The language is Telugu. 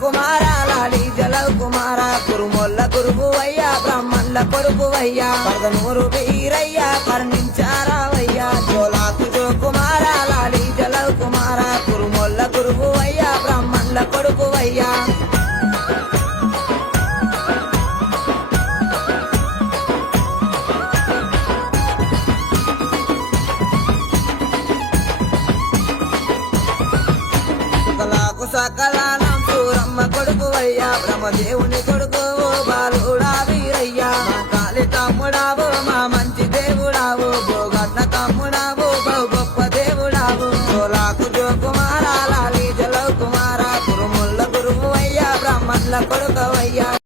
కుమార లాలి జలవ కుమార కురుమొల్ల గురువువయ్యా బ్రాహ్మణుల కొడుకువయ్యా పదనూరు వీరయ్యా కర్ణించారావయ్యా జోలాకు కుమార లాలి జలవ కుమార కురుమొల్ల గురువువయ్యా బ్రాహ్మణుల కొడుకువయ్యా సకలానం సూరమ్మ కొడుకువయ్యా బ్రహ్మదేవుని కొడుకు బాలుడా వీరయ్యా మా కాలి తమ్ముడావు మా మంచి దేవుడావు భోగన్న తమ్ముడావు బహు గొప్ప దేవుడావు జోలాకు కుమార లాలి జలవ కుమార కురుముల్ల గురువు అయ్యా బ్రాహ్మణుల కొడుకు